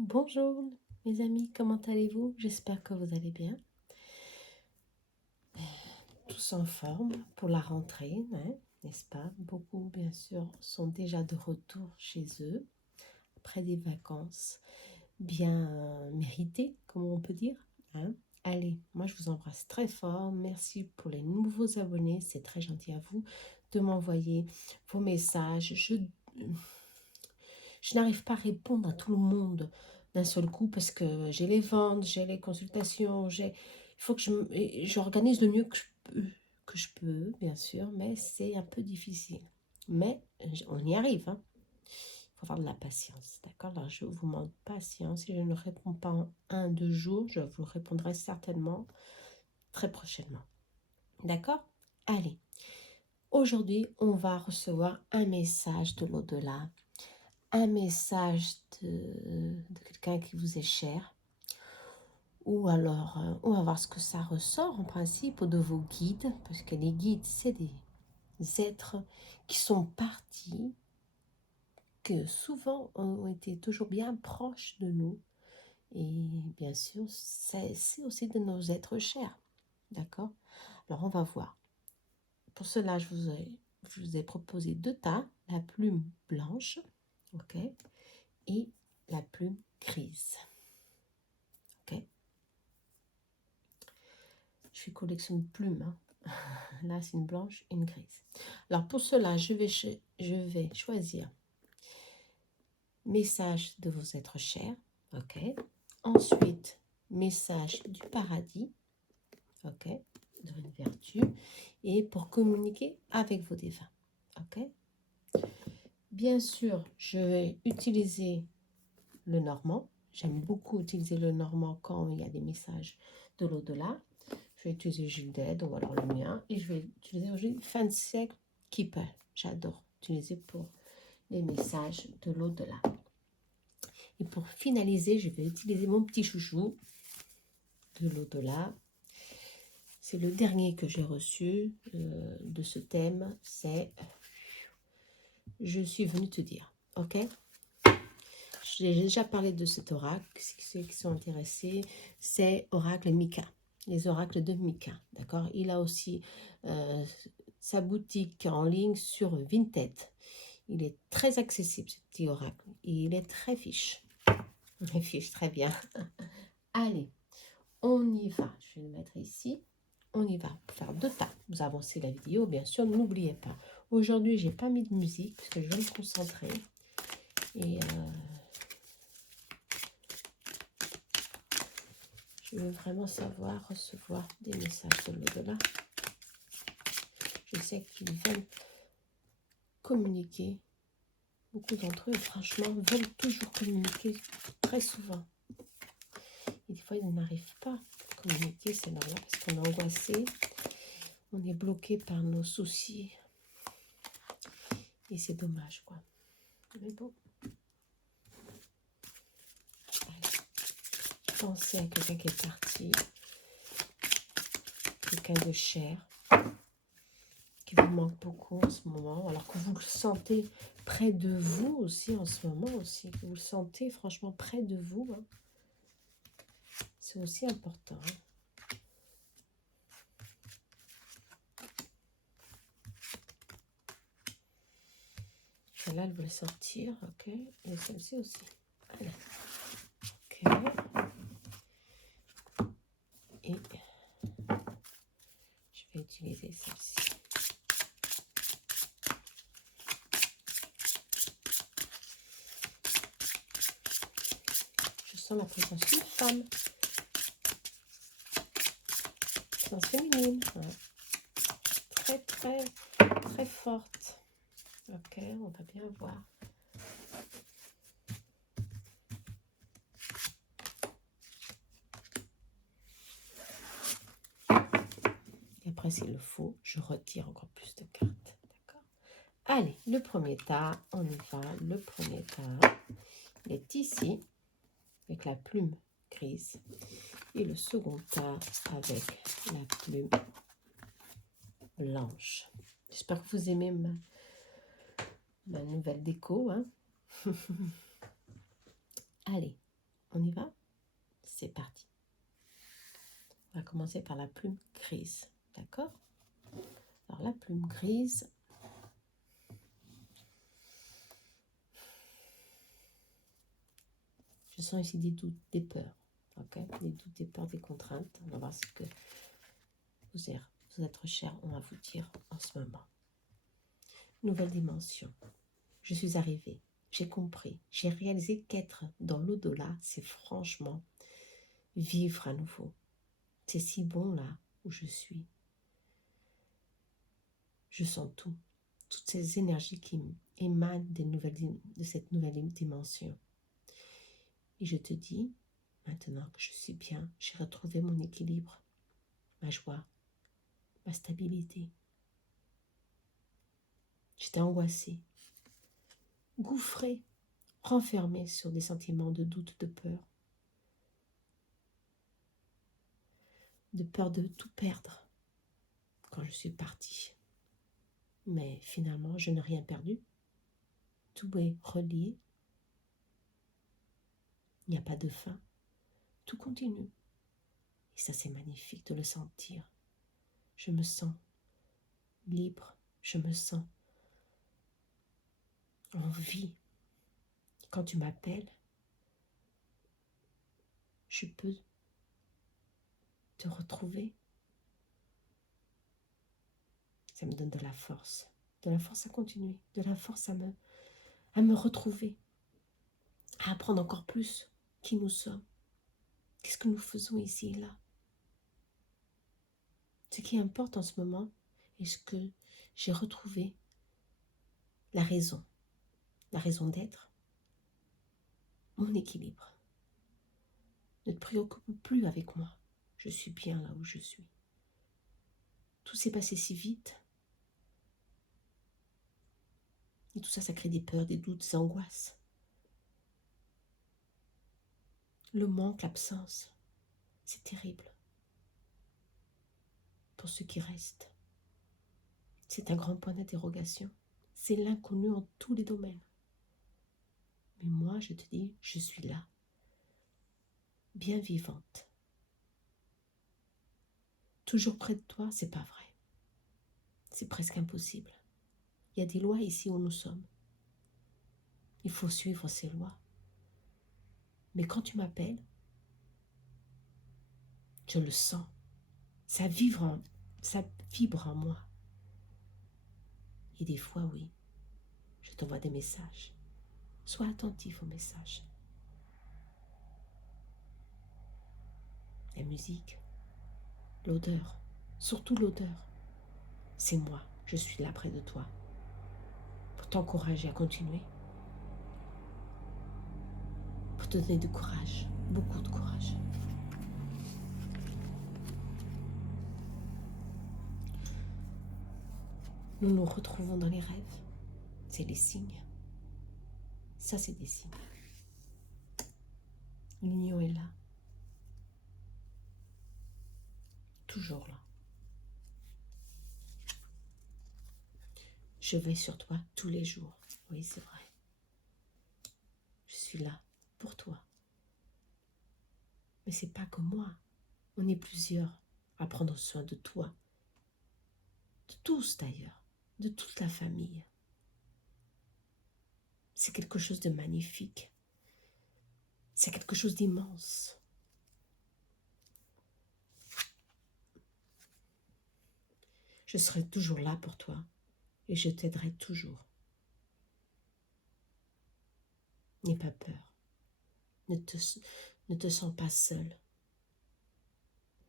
Bonjour mes amis, comment allez-vous? J'espère que vous allez bien. Tous en forme pour la rentrée, hein, n'est-ce pas? Beaucoup, bien sûr, sont déjà de retour chez eux après des vacances bien méritées, comme on peut dire, hein. Allez, moi je vous embrasse très fort. Merci pour les nouveaux abonnés. C'est très gentil à vous de m'envoyer vos messages. Je n'arrive pas à répondre à tout le monde d'un seul coup parce que j'ai les ventes, j'ai les consultations, il faut que j'organise le mieux que je peux, bien sûr, mais c'est un peu difficile. Mais on y arrive, hein. Il faut avoir de la patience, d'accord? Alors, je vous demande patience. Si je ne réponds pas en 1, 2 jours, je vous répondrai certainement très prochainement. D'accord? Allez, aujourd'hui, on va recevoir un message de l'au-delà, un message de quelqu'un qui vous est cher, ou alors on va voir ce que ça ressort en principe de vos guides, parce que les guides, c'est des êtres qui sont partis, que souvent ont été toujours bien proches de nous, et bien sûr, c'est aussi de nos êtres chers, d'accord? Alors on va voir. Pour cela, je vous ai proposé 2 tas, la plume blanche, ok, et la plume grise. Ok. Je suis collection de plumes, hein. Là, c'est une blanche et une grise. Alors, pour cela, je vais choisir message de vos êtres chers. Ok. Ensuite, message du paradis. Ok. De votre vertu. Et pour communiquer avec vos défunts. Ok. Bien sûr, je vais utiliser le normand. J'aime beaucoup utiliser le normand quand il y a des messages de l'au-delà. Je vais utiliser Gilles d'aide ou alors le mien. Et je vais utiliser aujourd'hui Fansec Keeper. J'adore utiliser pour les messages de l'au-delà. Et pour finaliser, je vais utiliser mon petit chouchou de l'au-delà. C'est le dernier que j'ai reçu de ce thème. C'est « Je suis venue te dire ». Ok. J'ai déjà parlé de cet oracle. Ceux qui sont intéressés, c'est oracle Mika. Les oracles de Mika, d'accord? Il a aussi sa boutique en ligne sur Vinted. Il est très accessible, ce petit oracle. Et il est très fiche. Il fiche très bien. Allez, on y va. Je vais le mettre ici. On y va pour faire 2 tas. Vous avancez la vidéo, bien sûr. N'oubliez pas. Aujourd'hui, j'ai pas mis de musique parce que je vais me concentrer. Et je veux vraiment recevoir des messages de l'au-delà. Je sais qu'ils veulent communiquer. Beaucoup d'entre eux, franchement, veulent toujours communiquer très souvent. Et des fois, ils n'arrivent pas à communiquer, c'est normal, parce qu'on est angoissé, on est bloqué par nos soucis. Et c'est dommage, quoi. Mais bon. Allez. Pensez à quelqu'un qui est parti, quelqu'un de cher, qui vous manque beaucoup en ce moment, alors que vous le sentez près de vous aussi en ce moment aussi, que vous le sentez franchement près de vous, hein. C'est aussi important, hein. Celle-là, elle voulait sortir, ok. Et celle-ci aussi. Allez. Ok. Et je vais utiliser celle-ci. Je sens la présence d'une femme. Présence féminine. Ouais. Très, très, très forte. Ok, on va bien voir. Et après, s'il le faut, je retire encore plus de cartes. D'accord. Allez, le premier tas, on y va. Le premier tas, il est ici, avec la plume grise. Et le second tas, avec la plume blanche. J'espère que vous aimez ma nouvelle déco, hein. Allez, On y va? C'est parti. On va commencer par la plume grise. D'accord? Alors la plume grise, je sens ici des doutes, des peurs. Ok? Des doutes, des peurs, des contraintes. On va voir ce que vos êtres chers ont à vous dire en ce moment. Nouvelle dimension. Je suis arrivée, j'ai compris, j'ai réalisé qu'être dans l'au-delà, c'est franchement vivre à nouveau. C'est si bon là où je suis. Je sens tout, toutes ces énergies qui émanent de cette nouvelle dimension. Et je te dis, maintenant que je suis bien, j'ai retrouvé mon équilibre, ma joie, ma stabilité. J'étais angoissée, gouffrée, renfermée sur des sentiments de doute, de peur de tout perdre quand je suis partie. Mais finalement, je n'ai rien perdu. Tout est relié. Il n'y a pas de fin. Tout continue. Et ça, c'est magnifique de le sentir. Je me sens libre. Je me sens en vie. Quand tu m'appelles, je peux te retrouver. Ça me donne de la force à continuer, de la force à me retrouver, à apprendre encore plus qui nous sommes, qu'est-ce que nous faisons ici et là. Ce qui importe en ce moment est que j'ai retrouvé la raison d'être, mon équilibre. Ne te préoccupe plus avec moi, je suis bien là où je suis. Tout s'est passé si vite. Et tout ça, ça crée des peurs, des doutes, des angoisses. Le manque, l'absence, c'est terrible. Pour ceux qui restent, c'est un grand point d'interrogation. C'est l'inconnu en tous les domaines. Mais moi, je te dis, je suis là, bien vivante. Toujours près de toi, c'est pas vrai. C'est presque impossible. Il y a des lois ici où nous sommes. Il faut suivre ces lois. Mais quand tu m'appelles, je le sens. Ça vibre en moi. Et des fois, oui, je t'envoie des messages. Sois attentif aux messages. La musique, l'odeur, surtout l'odeur. C'est moi, je suis là près de toi. Pour t'encourager à continuer. Pour te donner du courage, beaucoup de courage. Nous nous retrouvons dans les rêves. C'est les signes. Ça, c'est des signes. L'union est là. Toujours là. Je veille sur toi tous les jours. Oui, c'est vrai. Je suis là pour toi. Mais c'est pas que moi. On est plusieurs à prendre soin de toi. De tous d'ailleurs. De toute la famille. C'est quelque chose de magnifique. C'est quelque chose d'immense. Je serai toujours là pour toi et je t'aiderai toujours. N'aie pas peur. Ne te sens pas seul.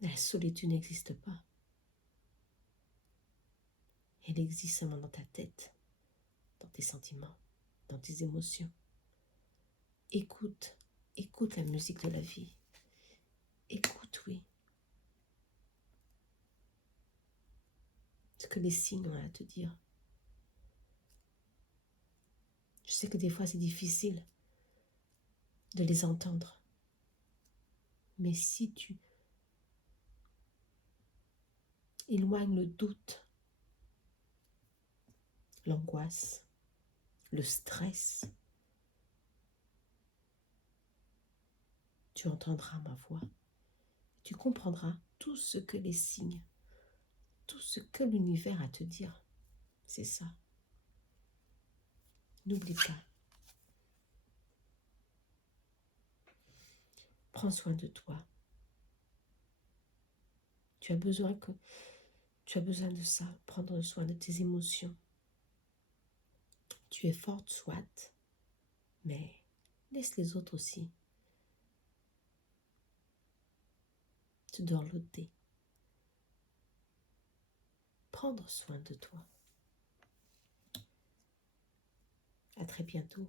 La solitude n'existe pas. Elle existe seulement dans ta tête, dans tes sentiments, dans tes émotions. Écoute la musique de la vie. Écoute, oui, ce que les signes ont à te dire. Je sais que des fois c'est difficile de les entendre. Mais si tu éloignes le doute, l'angoisse, le stress, tu entendras ma voix. Tu comprendras tout ce que les signes, tout ce que l'univers a à te dire. C'est ça. N'oublie pas. Prends soin de toi. Tu as besoin de ça, prendre soin de tes émotions. Tu es forte, soit, mais laisse les autres aussi te dorloter. Prendre soin de toi. À très bientôt,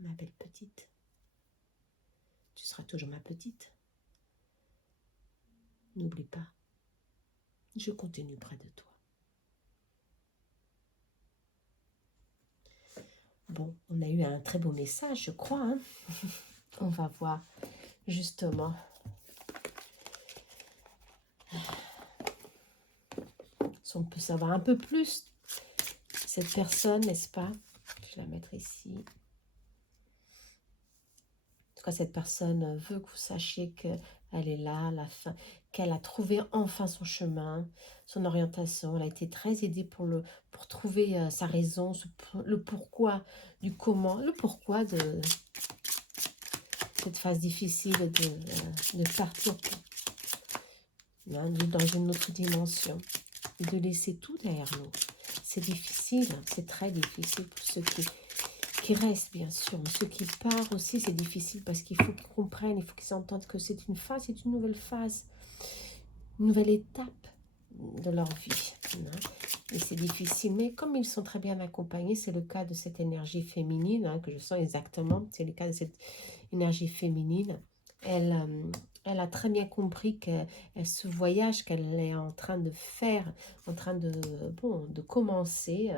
ma belle petite. Tu seras toujours ma petite. N'oublie pas, je continue près de toi. Bon, on a eu un très beau message, je crois. Hein. On va voir justement. Si on peut savoir un peu plus cette personne, n'est-ce pas? Je vais la mettre ici. En tout cas, cette personne veut que vous sachiez qu'elle est là, à la fin, qu'elle a trouvé enfin son chemin, son orientation. Elle a été très aidée pour trouver sa raison, le pourquoi du comment, le pourquoi de cette phase difficile de partir dans une autre dimension, de laisser tout derrière nous. C'est difficile, c'est très difficile pour ceux qui restent, bien sûr. Mais ceux qui partent aussi, c'est difficile parce qu'il faut qu'ils comprennent, il faut qu'ils entendent que c'est une phase, c'est une nouvelle phase, une nouvelle étape de leur vie. Et c'est difficile, mais comme ils sont très bien accompagnés, c'est le cas de cette énergie féminine, que je sens exactement, c'est le cas de cette énergie féminine. Elle a très bien compris que ce voyage qu'elle est en train de faire, en train de commencer,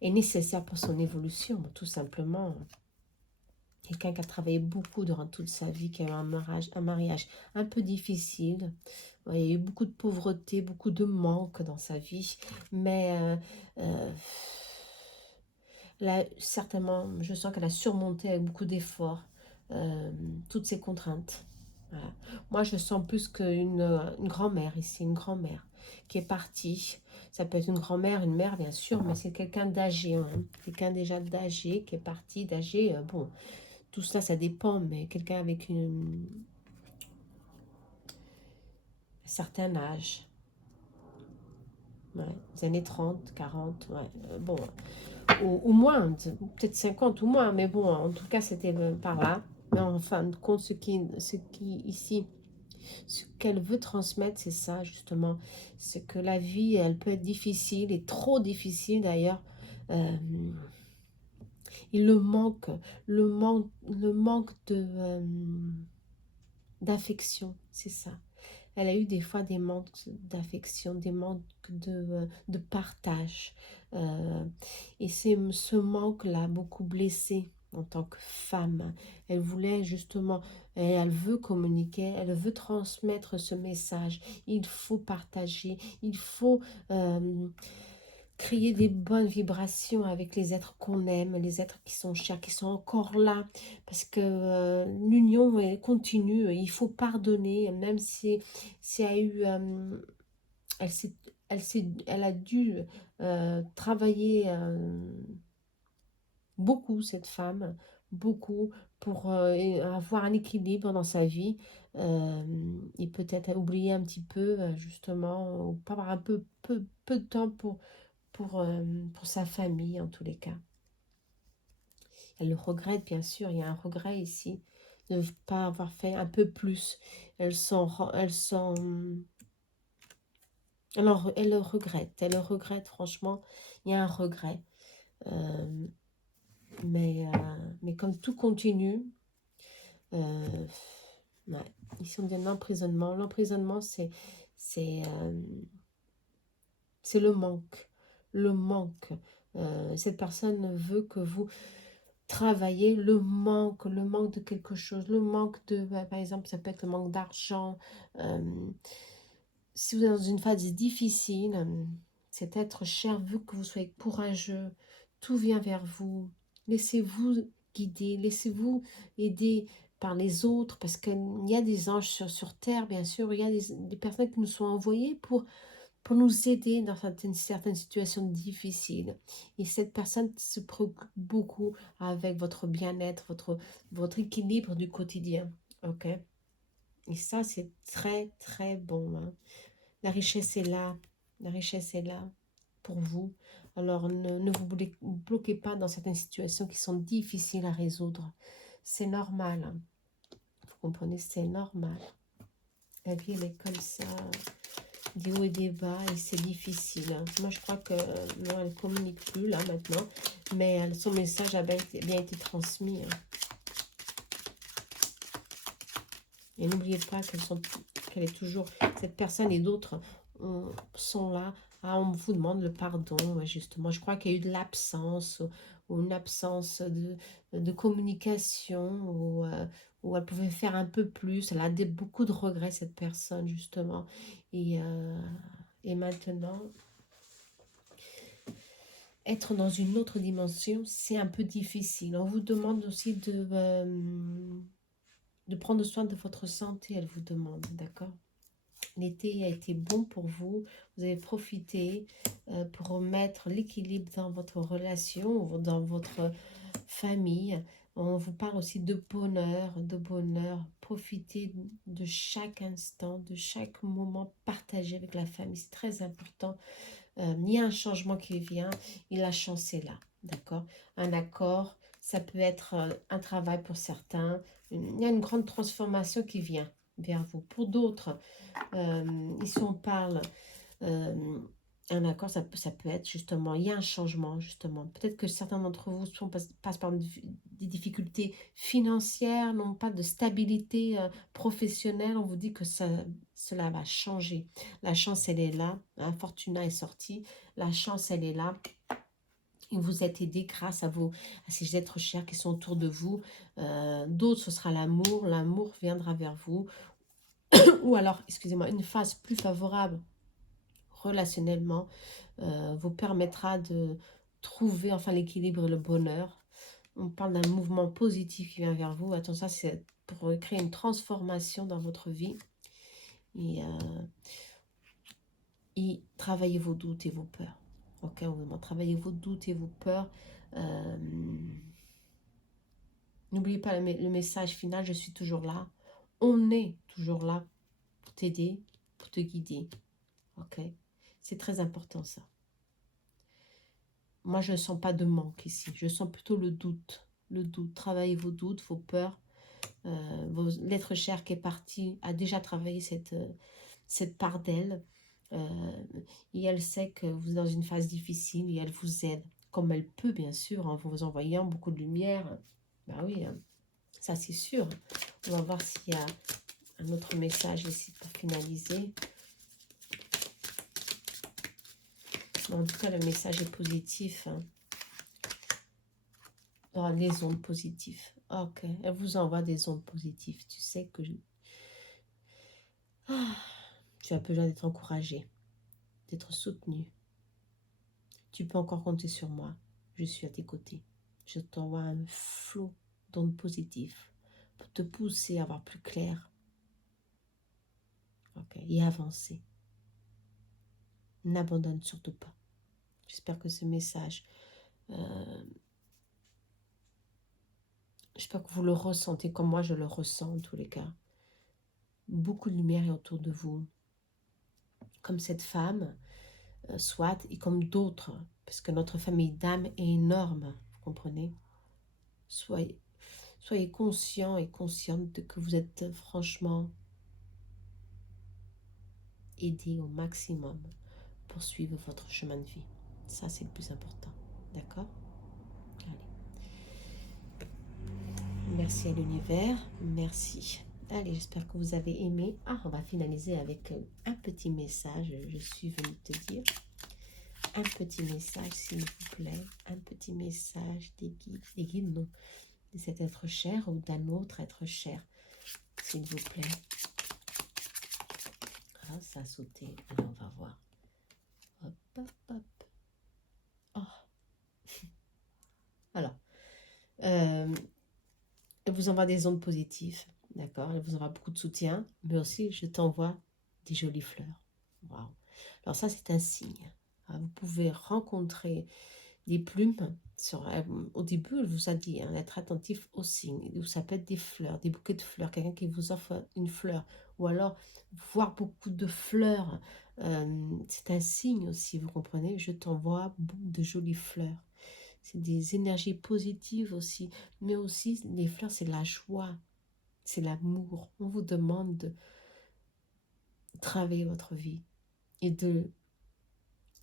est nécessaire pour son évolution, tout simplement. Quelqu'un qui a travaillé beaucoup durant toute sa vie, qui a eu un mariage un peu difficile. Il y a eu beaucoup de pauvreté, beaucoup de manque dans sa vie. Mais là, certainement, je sens qu'elle a surmonté avec beaucoup d'efforts toutes ces contraintes. Voilà. Moi, je sens plus qu'une grand-mère ici, une grand-mère qui est partie. Ça peut être une grand-mère, une mère, bien sûr, mais c'est quelqu'un d'âgé. Hein. Quelqu'un déjà d'âgé qui est parti, d'âgé. Bon, tout ça, ça dépend, mais quelqu'un avec un certain âge. Ouais, les années 30, 40, ouais. Bon, ou moins, peut-être 50 ou moins, mais bon, en tout cas, c'était par là. Mais en fin de compte, ce qui ici, ce qu'elle veut transmettre, c'est ça, justement. C'est que la vie, elle peut être difficile, et trop difficile d'ailleurs. Et le manque d'affection, c'est ça. Elle a eu des fois des manques d'affection, des manques de partage. Et c'est ce manque l'a beaucoup blessée en tant que femme. Elle voulait justement, et elle veut communiquer, elle veut transmettre ce message. Il faut partager, il faut créer des bonnes vibrations avec les êtres qu'on aime, les êtres qui sont chers, qui sont encore là, parce que l'union continue, il faut pardonner, même si elle a eu, elle, elle a dû travailler beaucoup, cette femme, beaucoup, pour avoir un équilibre dans sa vie, et peut-être oublier un petit peu, justement, ou pas avoir un peu de temps pour sa famille, en tous les cas. Elle le regrette, bien sûr, il y a un regret ici, de ne pas avoir fait un peu plus. Elle le regrette, franchement, il y a un regret. Euh, mais comme tout continue, ouais, ici on dit l'emprisonnement. L'emprisonnement, c'est le manque. Le manque. Cette personne veut que vous travaillez le manque de quelque chose, le manque de, par exemple, ça peut être le manque d'argent. Si vous êtes dans une phase difficile, cet être cher veut que vous soyez courageux, tout vient vers vous. Laissez-vous guider, laissez-vous aider par les autres, parce qu'il y a des anges sur terre, bien sûr, il y a des personnes qui nous sont envoyées pour nous aider dans certaines situations difficiles. Et cette personne se préoccupe beaucoup avec votre bien-être, votre équilibre du quotidien. Ok? Et ça, c'est très, très bon. Hein. La richesse est là. La richesse est là pour vous. Alors, ne vous bloquez pas dans certaines situations qui sont difficiles à résoudre. C'est normal. Hein. Vous comprenez? C'est normal. La vie, elle est comme ça. Des hauts et des bas, et c'est difficile. Hein. Moi, je crois que non, elle ne communique plus, là, maintenant. Mais son message a bien été transmis. Hein. Et n'oubliez pas qu'elle est toujours... Cette personne et d'autres sont là. Ah, on vous demande le pardon, justement. Je crois qu'il y a eu de l'absence ou une absence de communication où elle pouvait faire un peu plus. Elle a beaucoup de regrets, cette personne, justement. Et maintenant, être dans une autre dimension, c'est un peu difficile. On vous demande aussi de prendre soin de votre santé, elle vous demande, d'accord? L'été a été bon pour vous, vous avez profité pour remettre l'équilibre dans votre relation, dans votre famille. On vous parle aussi de bonheur, de bonheur. Profitez de chaque instant, de chaque moment partagé avec la famille, c'est très important. Il y a un changement qui vient et la chance est là, d'accord? Un accord, ça peut être un travail pour certains. Il y a une grande transformation qui vient vers vous. Pour d'autres, ici on parle, un accord, ça peut être justement, il y a un changement justement. Peut-être que certains d'entre vous passent par des difficultés financières, n'ont pas de stabilité professionnelle. On vous dit que cela va changer. La chance, elle est là. Hein, Fortuna est sortie. La chance, elle est là. Et vous êtes aidé grâce à ces êtres chers qui sont autour de vous. D'autres, ce sera l'amour. L'amour viendra vers vous. Ou alors, excusez-moi, une phase plus favorable relationnellement vous permettra de trouver enfin l'équilibre et le bonheur. On parle d'un mouvement positif qui vient vers vous. Attention, ça c'est pour créer une transformation dans votre vie. Et travaillez vos doutes et vos peurs. Ok, on vous demande travaillez vos doutes et vos peurs. N'oubliez pas le message final, je suis toujours là. On est toujours là pour t'aider, pour te guider. Ok, c'est très important ça. Moi, je ne sens pas de manque ici. Je sens plutôt le doute. Le doute. Travaillez vos doutes, vos peurs. L'être cher qui est parti a déjà travaillé cette part d'elle. Et elle sait que vous êtes dans une phase difficile et elle vous aide. Comme elle peut, bien sûr, en vous envoyant beaucoup de lumière. Ben oui, hein, ça c'est sûr. On va voir s'il y a un autre message ici pour finaliser. En tout cas, le message est positif. Hein. Dans les ondes positives. Ok, elle vous envoie des ondes positives. Tu sais que tu as besoin d'être encouragé, d'être soutenu. Tu peux encore compter sur moi. Je suis à tes côtés. Je t'envoie un flot d'ondes positives pour te pousser à voir plus clair. Ok, et avancer. N'abandonne surtout pas. J'espère que ce message, j'espère que vous le ressentez comme moi je le ressens en tous les cas. Beaucoup de lumière est autour de vous. Comme cette femme, soit, et comme d'autres, parce que notre famille d'âme est énorme, vous comprenez? Soyez conscients et conscientes de que vous êtes franchement aidés au maximum pour suivre votre chemin de vie. Ça, c'est le plus important. D'accord? Allez. Merci à l'univers. Merci. Allez, j'espère que vous avez aimé. Ah, on va finaliser avec un petit message. Je suis venue te dire. Un petit message, s'il vous plaît. Un petit message des guides, non. De cet être cher ou d'un autre être cher, s'il vous plaît. Ah, ça a sauté. Alors, on va voir. Hop, hop, hop. Oh. Alors, vous envoie des ondes positives, d'accord? Elle vous envoie beaucoup de soutien, mais aussi je t'envoie des jolies fleurs. Waouh! Alors ça, c'est un signe. Hein. Vous pouvez rencontrer des plumes. Au début, elle vous a dit hein, d'être attentif aux signes. Ça peut être des fleurs, des bouquets de fleurs, quelqu'un qui vous offre une fleur. Ou alors, voir beaucoup de fleurs, c'est un signe aussi, vous comprenez? Je t'envoie de jolies fleurs. C'est des énergies positives aussi. Mais aussi, les fleurs, c'est la joie, c'est l'amour. On vous demande de travailler votre vie et de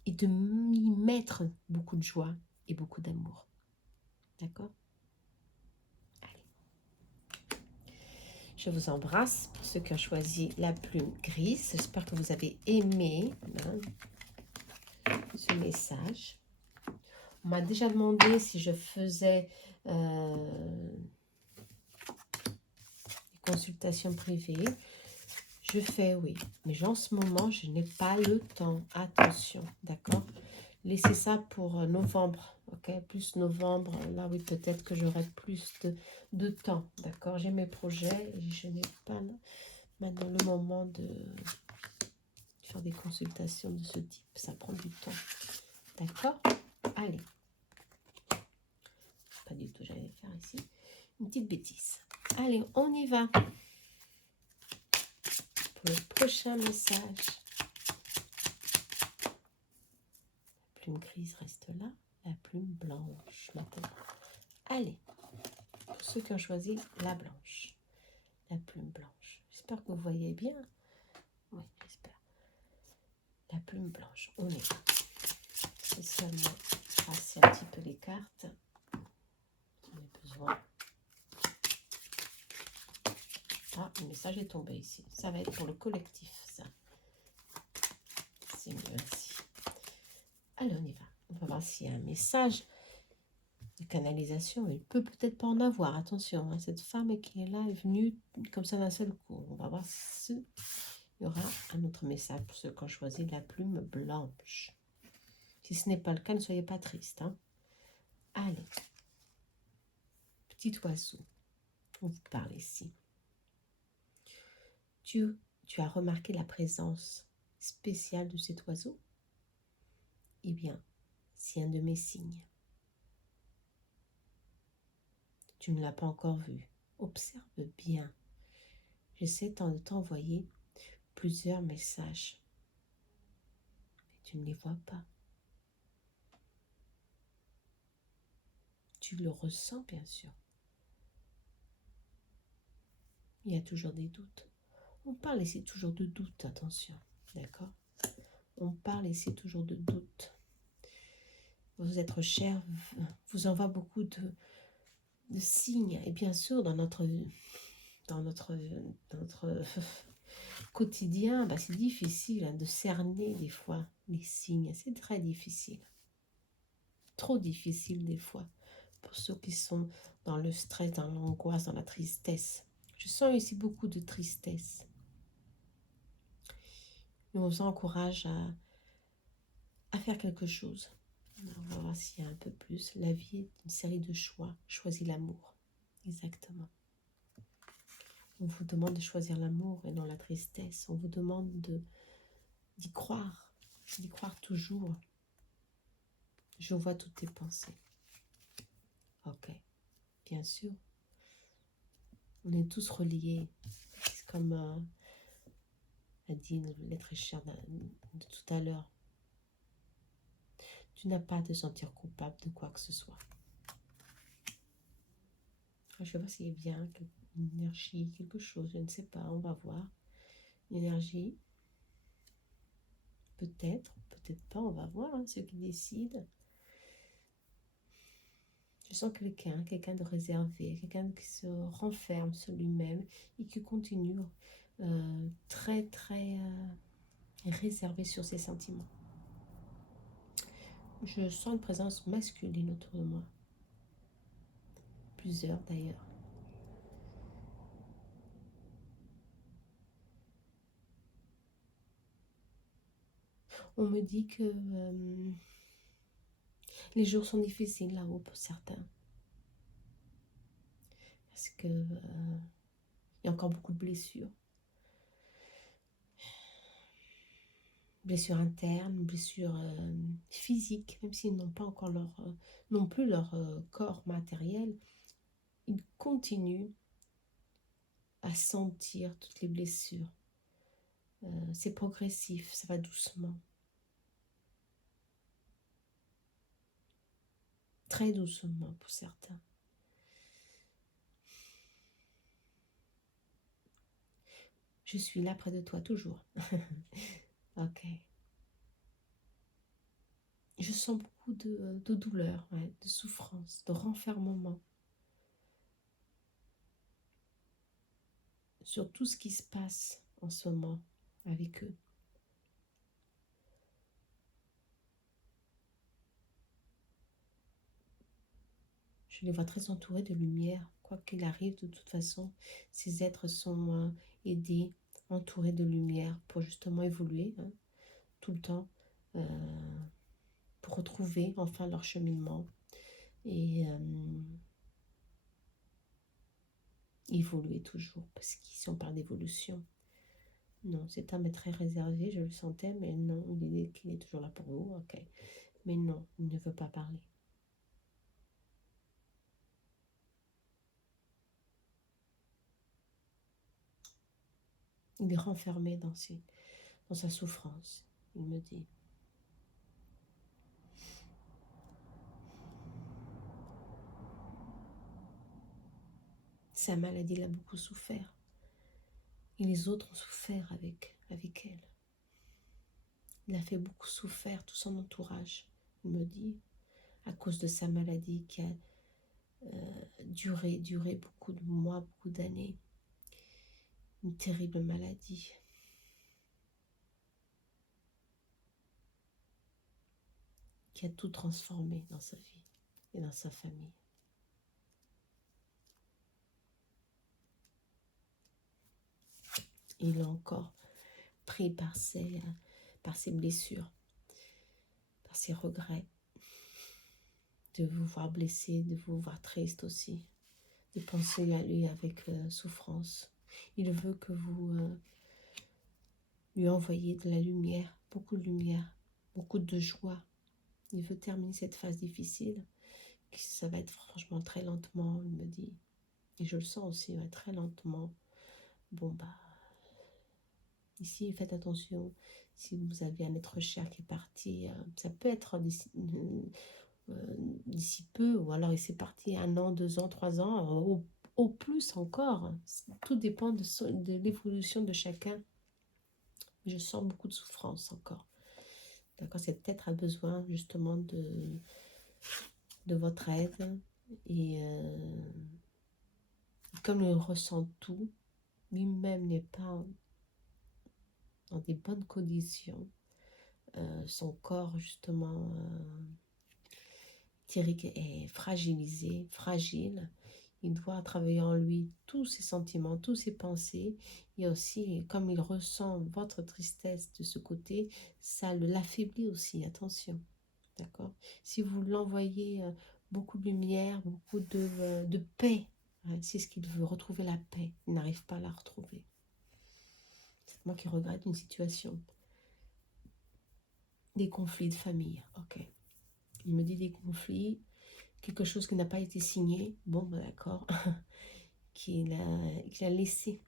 y mettre beaucoup de joie et beaucoup d'amour. D'accord? Allez. Je vous embrasse pour ceux qui ont choisi la plume grise. J'espère que vous avez aimé ce message. On m'a déjà demandé si je faisais des consultations privées. Je fais oui, mais en ce moment, je n'ai pas le temps. Attention, d'accord? Laissez ça pour novembre, ok? Plus novembre, là oui, peut-être que j'aurai plus de temps, d'accord? J'ai mes projets et je n'ai pas maintenant le moment de faire des consultations de ce type. Ça prend du temps, d'accord? Allez. Pas du tout, j'allais faire ici une petite bêtise. Allez, on y va. Pour le prochain message. La plume grise reste là. La plume blanche maintenant. Allez, pour ceux qui ont choisi la blanche. La plume blanche. J'espère que vous voyez bien. Oui, j'espère. La plume blanche. On est là. C'est seulement passer un petit peu les cartes. J'en ai besoin. Ah, le message est tombé ici. Ça va être pour le collectif, ça. C'est mieux ainsi. Allez, on y va. On va voir s'il y a un message de canalisation. Il peut peut-être pas en avoir. Attention, hein, cette femme qui est là est venue comme ça d'un seul coup. On va voir s'il y aura un autre message pour ceux qui ont choisi la plume blanche. Si ce n'est pas le cas, ne soyez pas triste. Hein. Allez. Petit oiseau. On vous parle ici. Tu as remarqué la présence spéciale de cet oiseau? Eh bien, c'est un de mes signes. Tu ne l'as pas encore vu. Observe bien. J'essaie de t'envoyer plusieurs messages. Mais tu ne les vois pas. Tu le ressens, bien sûr. Il y a toujours des doutes. On parle ici toujours de doutes, attention. D'accord? On parle ici toujours de doutes. Vos êtres chers vous envoient beaucoup de signes. Et bien sûr, dans notre quotidien, c'est difficile hein, de cerner des fois les signes. C'est très difficile. Trop difficile des fois. Pour ceux qui sont dans le stress, dans l'angoisse, dans la tristesse. Je sens ici beaucoup de tristesse. Mais on vous encourage à faire quelque chose. Alors, on va voir s'il y a un peu plus. La vie est une série de choix. Choisis l'amour. Exactement. On vous demande de choisir l'amour et non la tristesse. On vous demande d'y croire toujours. Je vois toutes tes pensées. Ok, bien sûr. On est tous reliés. C'est comme a dit l'être cher de tout à l'heure. Tu n'as pas à te sentir coupable de quoi que ce soit. Je vais voir s'il y a bien une énergie, quelque chose, je ne sais pas, on va voir. Une énergie, peut-être, peut-être pas, on va voir, hein, ceux qui décident. Je sens quelqu'un de réservé, quelqu'un qui se renferme sur lui-même et qui continue très réservé sur ses sentiments. Je sens une présence masculine autour de moi. Plusieurs d'ailleurs. On me dit que les jours sont difficiles là-haut pour certains. parce que il y a encore beaucoup de blessures. Blessures internes, blessures physiques, même s'ils n'ont pas encore non plus leur corps matériel, ils continuent à sentir toutes les blessures. C'est progressif, ça va doucement. Très doucement pour certains. Je suis là près de toi toujours. Ok. Je sens beaucoup de douleur, ouais, de souffrance, de renfermement. Sur tout ce qui se passe en ce moment avec eux. Je les vois très entourés de lumière. Quoi qu'il arrive, de toute façon, ces êtres sont aidés, entourés de lumière pour justement évoluer tout le temps, pour retrouver enfin leur cheminement et évoluer toujours. Parce qu'ici, on parle d'évolution. Non, cet homme est très réservé, je le sentais, mais non, il est toujours là pour vous, ok. Mais non, il ne veut pas parler. Il est renfermé dans sa souffrance, il me dit. Sa maladie l'a beaucoup souffert. Et les autres ont souffert avec elle. Il a fait beaucoup souffrir tout son entourage, il me dit, à cause de sa maladie qui a duré beaucoup de mois, beaucoup d'années. Une terrible maladie. Qui a tout transformé dans sa vie et dans sa famille. Il est encore pris par ses blessures, par ses regrets, de vous voir blessé, de vous voir triste aussi, de penser à lui avec souffrance. Il veut que vous lui envoyiez de la lumière, beaucoup de joie. Il veut terminer cette phase difficile, ça va être franchement très lentement, il me dit. Et je le sens aussi, ouais, très lentement. Bon, bah, ici, faites attention, si vous avez un être cher qui est parti, ça peut être d'ici peu, ou alors il s'est parti 1 an, 2 ans, 3 ans, au plus encore. Tout dépend de l'évolution de chacun. Je sens beaucoup de souffrance encore. D'accord, c'est peut-être un besoin justement de votre aide. Et comme il ressent tout, lui-même n'est pas dans des bonnes conditions. Son corps justement est fragilisé, fragile. Il doit travailler en lui tous ses sentiments, tous ses pensées. Et aussi, comme il ressent votre tristesse de ce côté, ça l'affaiblit aussi, attention. D'accord? Si vous l'envoyez beaucoup de lumière, beaucoup de paix, c'est ce qu'il veut, retrouver la paix. Il n'arrive pas à la retrouver. C'est moi qui regrette une situation. Des conflits de famille, ok. Il me dit des conflits, quelque chose qui n'a pas été signé, bon, ben d'accord, qu'il a laissé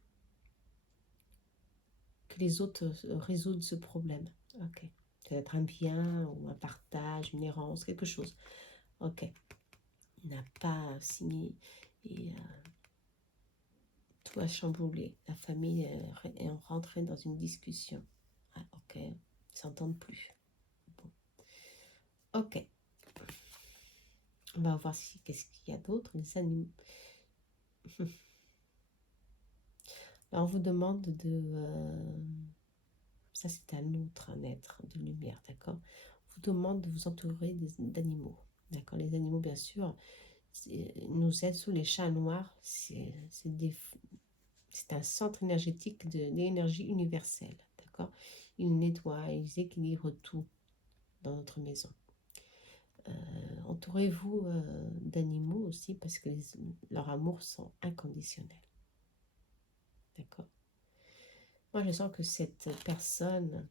que les autres résoudent ce problème, ok. Peut-être un bien ou un partage, une errance, quelque chose, ok. Il n'a pas signé et tout a chamboulé. La famille est rentrée dans une discussion. Ah, ok, ils ne s'entendent plus. Bon. Ok. On va voir qu'est-ce qu'il y a d'autre. Les animaux. Alors, on vous demande ça c'est un être de lumière, d'accord. On vous demande de vous entourer d'animaux, d'accord. Les animaux, bien sûr, nous aident sous les chats noirs. C'est un centre énergétique de l'énergie universelle, d'accord. Ils nettoient, ils équilibrent tout dans notre maison. Entourez-vous d'animaux aussi parce que leurs amours sont inconditionnels. D'accord? Moi, je sens que cette personne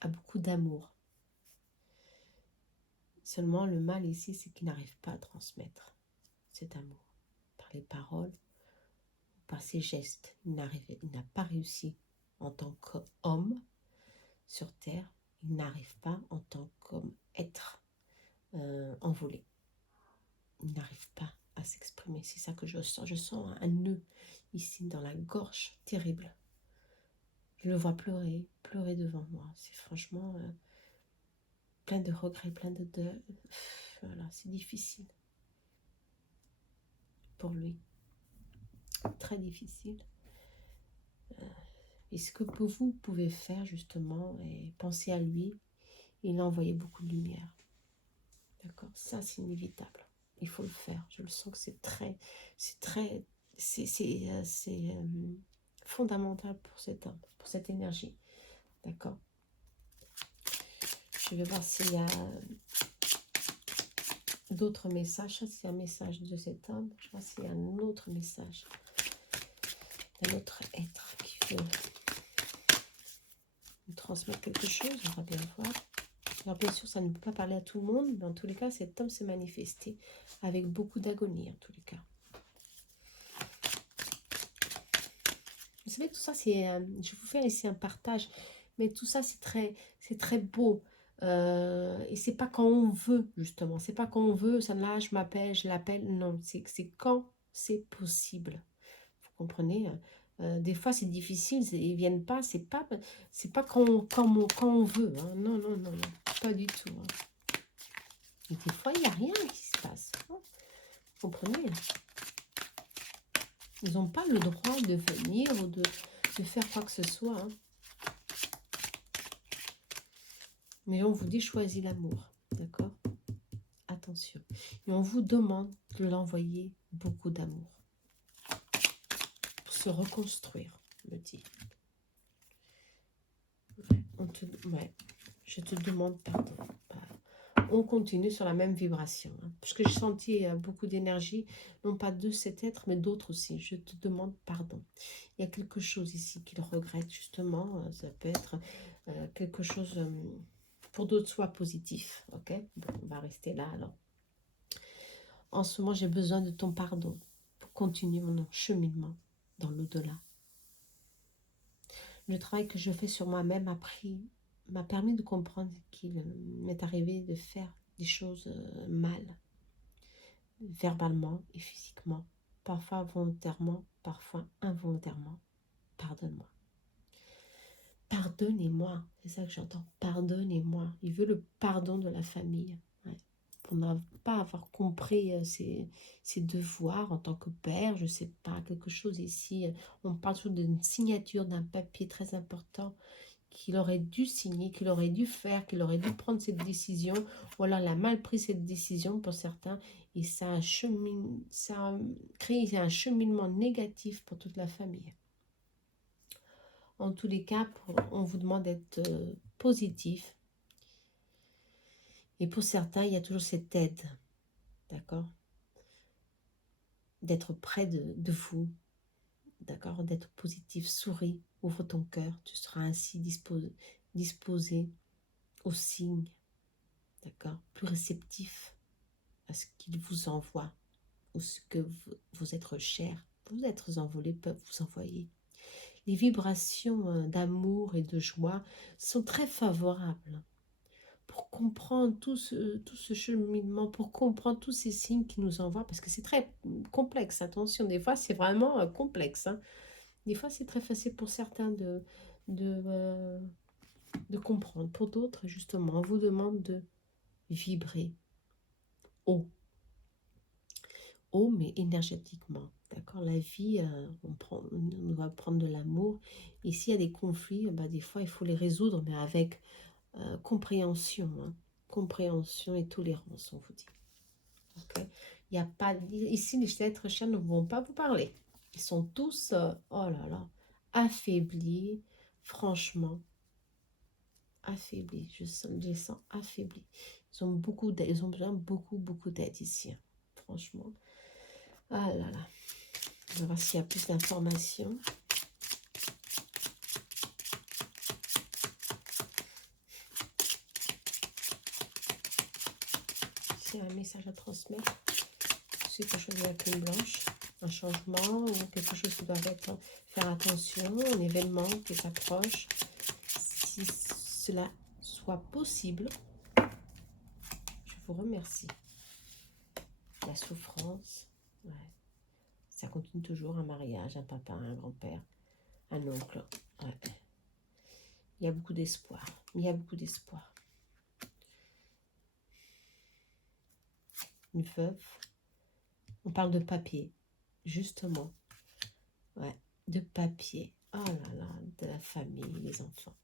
a beaucoup d'amour. Seulement, le mal ici, c'est qu'il n'arrive pas à transmettre cet amour. Par les paroles, par ses gestes. Il n'a pas réussi en tant qu'homme sur Terre. Il n'arrive pas en tant qu'être envolé. Il n'arrive pas à s'exprimer. C'est ça que je sens. Je sens un nœud ici dans la gorge terrible. Je le vois pleurer, pleurer devant moi. C'est franchement plein de regrets, plein de deuil. Voilà, c'est difficile pour lui. Très difficile. Et ce que vous pouvez faire justement, et penser à lui, il a envoyé beaucoup de lumière. D'accord? Ça, c'est inévitable. Il faut le faire. Je le sens que c'est fondamental pour cet homme, pour cette énergie. D'accord? Je vais voir s'il y a d'autres messages. Ça, c'est un message de cet homme. Je vais voir s'il y a un autre message d'un autre être qui veut nous transmettre quelque chose. On va bien voir. Alors bien sûr, ça ne peut pas parler à tout le monde, mais en tous les cas, cet homme s'est manifesté avec beaucoup d'agonie, en tous les cas. Vous savez, tout ça, c'est... je vais vous faire ici un partage, mais tout ça, c'est très beau. Et c'est pas quand on veut, justement. C'est pas quand on veut, ça là, je m'appelle, je l'appelle. Non, c'est quand c'est possible. Vous comprenez? Des fois, c'est difficile, ils viennent pas. C'est pas quand on veut. Hein. Non, non, non, non, pas du tout. Hein. Et des fois, il n'y a rien qui se passe. Hein. Vous comprenez? Ils n'ont pas le droit de venir ou de faire quoi que ce soit. Hein. Mais on vous dit choisis l'amour. D'accord? Attention. Et on vous demande de l'envoyer beaucoup d'amour. Pour se reconstruire, me dit. Ouais, je te demande pardon. On continue sur la même vibration. Hein, parce que j'ai senti beaucoup d'énergie, non pas de cet être, mais d'autres aussi. Je te demande pardon. Il y a quelque chose ici qu'il regrette, justement. Ça peut être quelque chose, pour d'autres, soit positif. Ok? Bon, on va rester là, alors. En ce moment, j'ai besoin de ton pardon pour continuer mon cheminement dans l'au-delà. Le travail que je fais sur moi-même m'a permis de comprendre qu'il m'est arrivé de faire des choses mal, verbalement et physiquement, parfois volontairement, parfois involontairement. Pardonne-moi. Pardonnez-moi, c'est ça que j'entends. Pardonnez-moi. Il veut le pardon de la famille. Ouais. Pour ne pas avoir compris ses devoirs en tant que père, je ne sais pas, quelque chose ici. On parle toujours d'une signature d'un papier très important qu'il aurait dû signer, qu'il aurait dû faire, qu'il aurait dû prendre cette décision. Ou alors, il a mal pris cette décision pour certains. Et ça a créé un cheminement négatif pour toute la famille. En tous les cas, on vous demande d'être positif. Et pour certains, il y a toujours cette aide. D'accord? D'être près de vous. D'accord? D'être positif. Souris. Ouvre ton cœur. Tu seras ainsi disposé aux signes. D'accord? Plus réceptif à ce qu'il vous envoie. Ou ce que vos êtres chers, vos êtres envolés peuvent vous envoyer. Les vibrations d'amour et de joie sont très favorables pour comprendre tout ce cheminement, pour comprendre tous ces signes qui nous envoient, parce que c'est très complexe, attention, des fois c'est vraiment complexe. Hein. Des fois c'est très facile pour certains de comprendre, pour d'autres justement, on vous demande de vibrer haut, mais énergétiquement. D'accord, la vie, on doit prendre de l'amour. Et s'il y a des conflits, des fois, il faut les résoudre, mais avec compréhension. Hein. Compréhension et tolérance, on vous dit. Okay. Il y a pas, ici, les êtres chers ne vont pas vous parler. Ils sont tous, oh là là, affaiblis, franchement. affaiblis. Je les sens affaiblis. Ils ont beaucoup d'aide, ils ont besoin beaucoup d'aide ici, hein. Franchement. Ah là là. On va voir s'il y a plus d'informations. S'il y a un message à transmettre, c'est quelque chose de la plume blanche, un changement ou quelque chose qui doit être, faire attention, un événement qui s'approche. Si cela soit possible, je vous remercie. La souffrance, ouais. Ça continue toujours, un mariage, un papa, un grand-père, un oncle. Ouais. Il y a beaucoup d'espoir. Il y a beaucoup d'espoir. Une veuve. On parle de papier, justement. Ouais, de papier. Oh là là, de la famille, les enfants.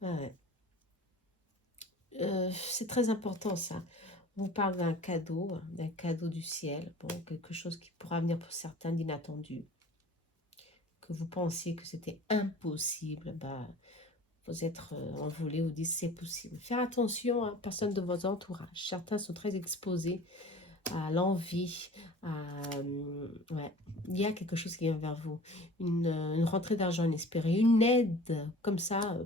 Ouais. C'est très important ça. On vous parle d'un cadeau du ciel. Bon, quelque chose qui pourra venir pour certains d'inattendu. Que vous pensiez que c'était impossible, bah, vous êtes envolé ou dit c'est possible. Faire attention à personne de votre entourage. Certains sont très exposés à l'envie, ouais, il y a quelque chose qui vient vers vous, une rentrée d'argent inespérée, une aide comme ça,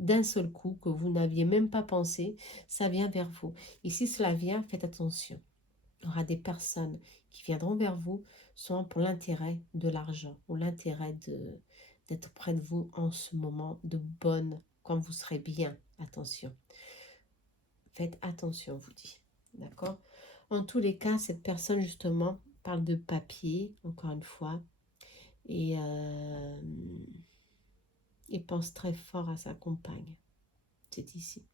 d'un seul coup, que vous n'aviez même pas pensé, ça vient vers vous. Et si cela vient, faites attention. Il y aura des personnes qui viendront vers vous, soit pour l'intérêt de l'argent, ou l'intérêt d'être près de vous en ce moment de bonne, quand vous serez bien. Attention. Faites attention, je vous dis. D'accord? En tous les cas, cette personne, justement, parle de papier, encore une fois, et pense très fort à sa compagne. C'est ici.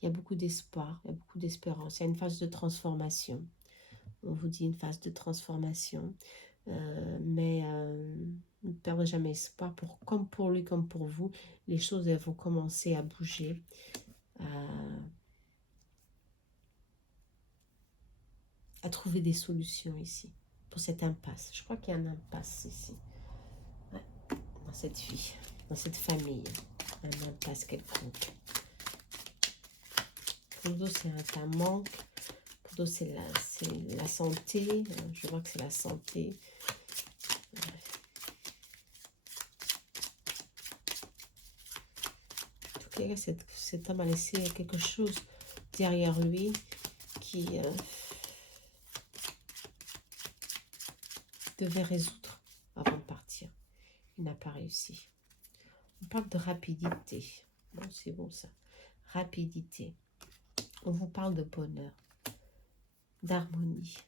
Il y a beaucoup d'espoir, il y a beaucoup d'espérance. Il y a une phase de transformation. On vous dit une phase de transformation. Mais ne perdez jamais espoir. Comme pour lui, comme pour vous, les choses elles vont commencer à bouger. À trouver des solutions ici. Pour cette impasse. Je crois qu'il y a un impasse ici. Ouais, dans cette vie. Dans cette famille. Un impasse quelconque. Pour d'autres, c'est un manque. Pour d'autres, c'est la santé. Je vois que c'est la santé. En tout cas, cet homme a laissé quelque chose derrière lui qui devait résoudre avant de partir. Il n'a pas réussi. On parle de rapidité. Bon, c'est bon ça. Rapidité. On vous parle de bonheur, d'harmonie,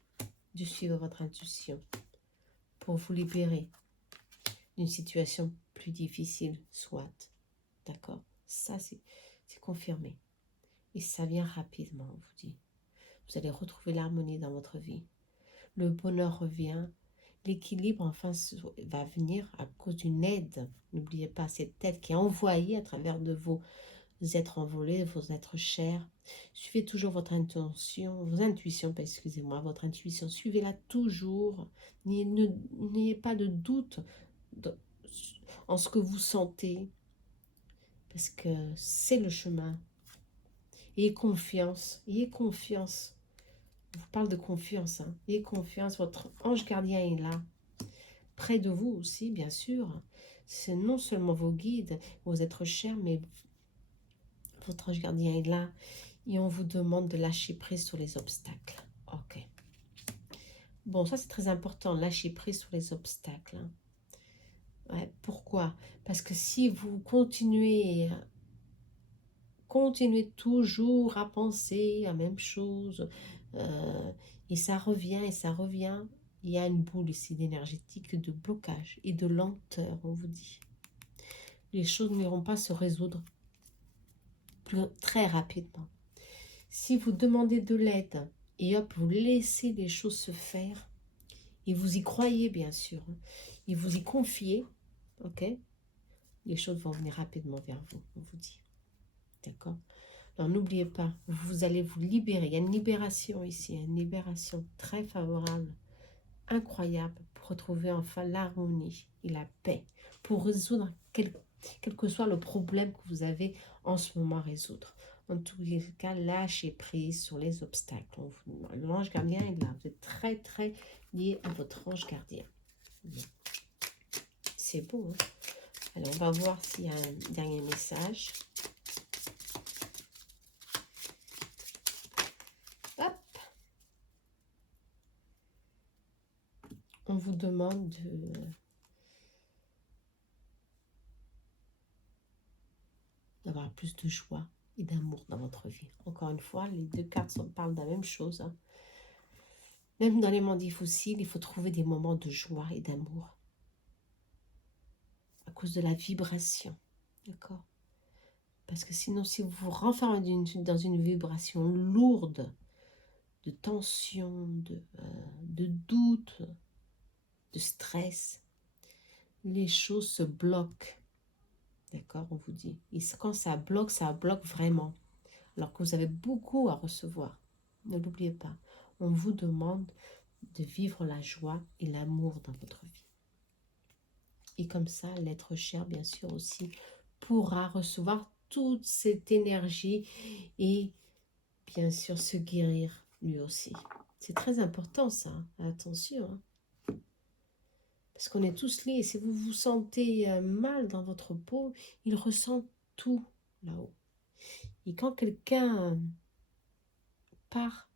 de suivre votre intuition pour vous libérer d'une situation plus difficile, soit. D'accord? Ça, c'est confirmé. Et ça vient rapidement, on vous dit. Vous allez retrouver l'harmonie dans votre vie. Le bonheur revient. L'équilibre, enfin, va venir à cause d'une aide. N'oubliez pas cette aide qui est envoyée à travers de vos êtres envolés, vos êtres chers. Suivez toujours votre intention, vos intuitions, excusez-moi, votre intuition. Suivez-la toujours. N'ayez pas de doute en ce que vous sentez, parce que c'est le chemin. Ayez confiance, ayez confiance. Je vous parle de confiance, hein. Ayez confiance, votre ange gardien est là. Près de vous aussi, bien sûr. C'est non seulement vos guides, vos êtres chers, mais votre ange gardien est là. Et on vous demande de lâcher prise sur les obstacles. Ok. Bon, ça c'est très important, lâcher prise sur les obstacles, hein. Ouais, pourquoi? Parce que si vous continuez toujours à penser la même chose, et ça revient, il y a une boule ici d'énergétique, de blocage et de lenteur, on vous dit. Les choses n'iront pas se résoudre très rapidement. Si vous demandez de l'aide, et hop, vous laissez les choses se faire, et vous y croyez bien sûr, hein, et vous y confiez, ok, les choses vont venir rapidement vers vous, on vous dit. D'accord? Alors n'oubliez pas, vous allez vous libérer. Il y a une libération ici, une libération très favorable, incroyable, pour retrouver enfin l'harmonie et la paix, pour résoudre quel que soit le problème que vous avez en ce moment à résoudre. En tous les cas, lâchez prise sur les obstacles. L'ange gardien est là. Vous êtes très, très lié à votre ange gardien. C'est beau, hein? Alors, on va voir s'il y a un dernier message. Hop. On vous demande d'avoir plus de joie et d'amour dans votre vie. Encore une fois, les deux cartes parlent de la même chose, hein. Même dans les moments difficiles, il faut trouver des moments de joie et d'amour. À cause de la vibration. D'accord? Parce que sinon, si vous vous renfermez dans une vibration lourde, de tension, de doute, de stress, les choses se bloquent. D'accord? On vous dit. Et quand ça bloque vraiment. Alors que vous avez beaucoup à recevoir. Ne l'oubliez pas. On vous demande de vivre la joie et l'amour dans votre vie. Et comme ça, l'être cher, bien sûr, aussi, pourra recevoir toute cette énergie et, bien sûr, se guérir lui aussi. C'est très important, ça. Hein. Attention. Hein. Parce qu'on est tous liés. Si vous vous sentez mal dans votre peau, il ressent tout là-haut. Et quand quelqu'un part,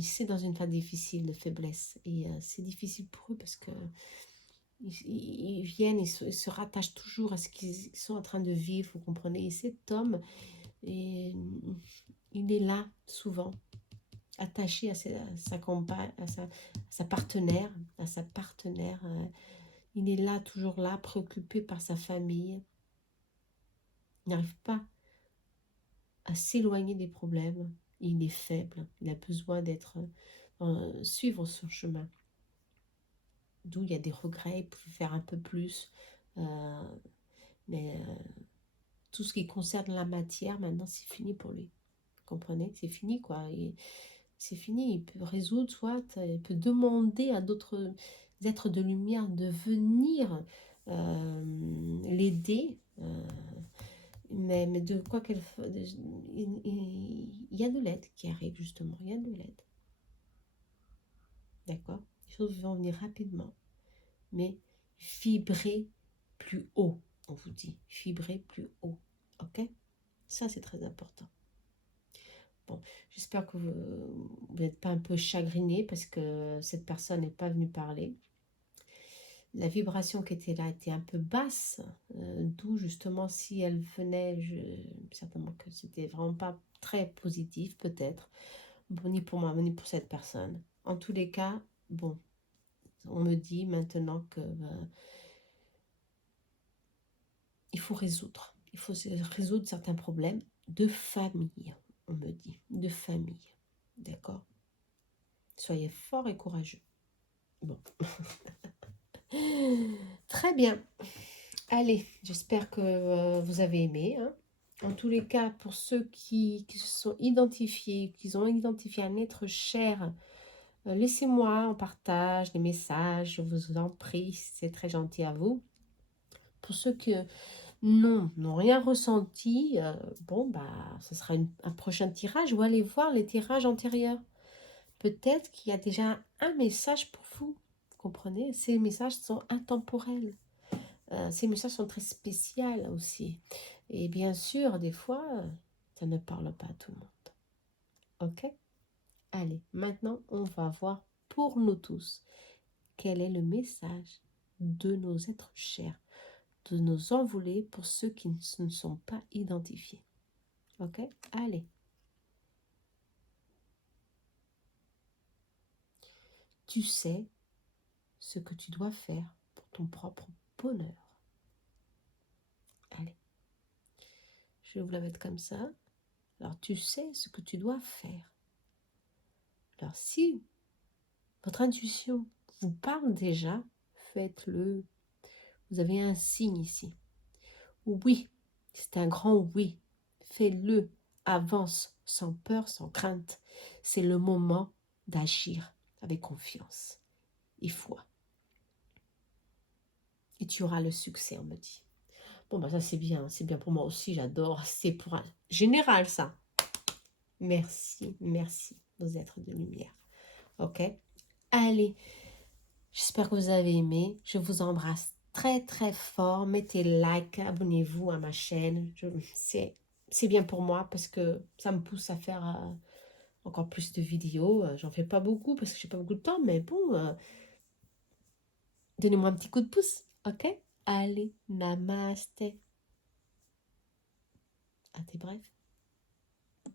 c'est dans une phase difficile de faiblesse. Et c'est difficile pour eux parce que ils viennent, ils se rattachent toujours à ce qu'ils sont en train de vivre, vous comprenez. Et cet homme, il est là souvent, attaché à sa compagne, à sa partenaire, il est là, toujours là, préoccupé par sa famille. Il n'arrive pas à s'éloigner des problèmes. Il est faible, il a besoin suivre son chemin. D'où il y a des regrets, il pouvait faire un peu plus. Mais tout ce qui concerne la matière, maintenant, c'est fini pour lui. Vous comprenez? C'est fini, quoi. C'est fini. Il peut résoudre, soit il peut demander à d'autres êtres de lumière de venir l'aider. Mais de quoi qu'elle... Il y a de l'aide qui arrive, justement. Il y a de l'aide. D'accord? Les choses vont venir rapidement. Mais vibrez plus haut, on vous dit. Vibrez plus haut. Ok? Ça, c'est très important. Bon, j'espère que vous n'êtes pas un peu chagriné parce que cette personne n'est pas venue parler. La vibration qui était là était un peu basse, d'où justement si elle venait, certainement que c'était vraiment pas très positif peut-être, bon, ni pour moi, ni pour cette personne. En tous les cas, bon, on me dit maintenant que il faut résoudre certains problèmes de famille, on me dit, de famille, d'accord? Soyez fort et courageux. Bon. Très bien. Allez, j'espère que vous avez aimé. Hein. En tous les cas, pour ceux qui se sont identifiés, qui ont identifié un être cher, laissez-moi en partage des messages, je vous en prie, c'est très gentil à vous. Pour ceux qui n'ont rien ressenti, bon, bah, ce sera un prochain tirage ou allez voir les tirages antérieurs. Peut-être qu'il y a déjà un message pour vous. Vous comprenez? Ces messages sont intemporels. Ces messages sont très spéciaux aussi. Et bien sûr, des fois, ça ne parle pas à tout le monde. Ok? Allez, maintenant, on va voir pour nous tous quel est le message de nos êtres chers, de nos envolés pour ceux qui ne sont pas identifiés. Ok? Allez. Tu sais ce que tu dois faire pour ton propre bonheur. Allez. Je vais vous la mettre comme ça. Alors, tu sais ce que tu dois faire. Alors, si votre intuition vous parle déjà, faites-le. Vous avez un signe ici. Oui, c'est un grand oui. Fais-le. Avance sans peur, sans crainte. C'est le moment d'agir avec confiance et foi. et tu auras le succès, on me dit. Bon, bah ça c'est bien pour moi aussi, j'adore. C'est pour un général, ça. Merci, merci, vos êtres de lumière. Ok? Allez, j'espère que vous avez aimé. Je vous embrasse très très fort. Mettez like, abonnez-vous à ma chaîne. C'est bien pour moi parce que ça me pousse à faire encore plus de vidéos. J'en fais pas beaucoup parce que j'ai pas beaucoup de temps, mais bon, donnez-moi un petit coup de pouce, ok? Allez, namaste. À tes brefs.